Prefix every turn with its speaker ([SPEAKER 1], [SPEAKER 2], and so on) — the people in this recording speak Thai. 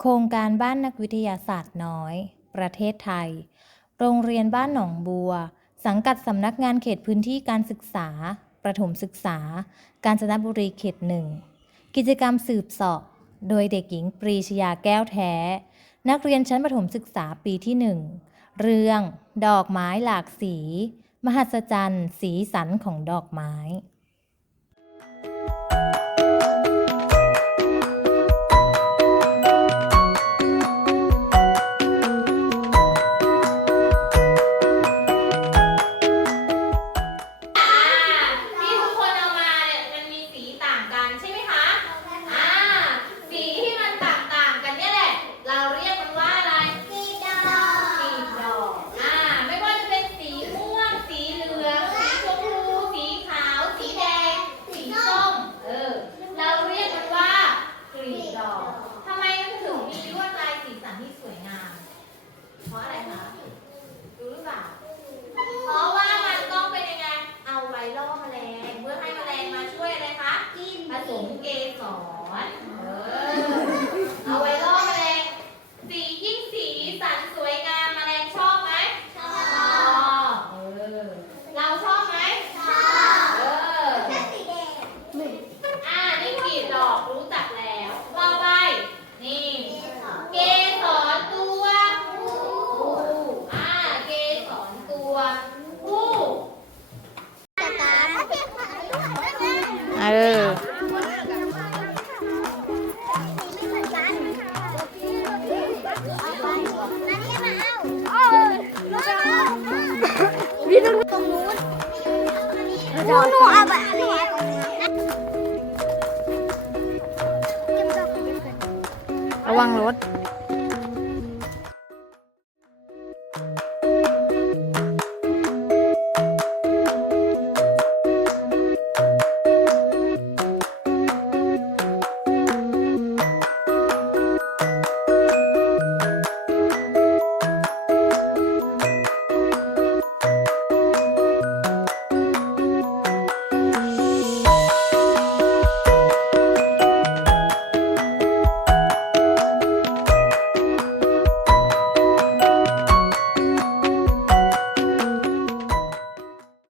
[SPEAKER 1] โครงการบ้านนักวิทยาศาสตร์น้อย ประเทศไทย โรงเรียนบ้านหนองบัว สังกัดสำนักงานเขตพื้นที่การศึกษา ประถมศึกษา กาญจนบุรีเขตหนึ่ง กิจกรรมสืบสอบ โดยเด็กหญิงปรีชยาแก้วแท้ นักเรียนชั้นประถมศึกษาปีที่หนึ่ง เรื่อง ดอกไม้หลากสี มหัศจรรย์ สีสันของดอกไม้
[SPEAKER 2] ทำไมมันถึงมีลวดลายสีสันที่สวยงาม เพราะอะไรคะ เออ พี่นุ่นตร
[SPEAKER 3] งนู้นนูหนอาแบ
[SPEAKER 1] ระวังรถ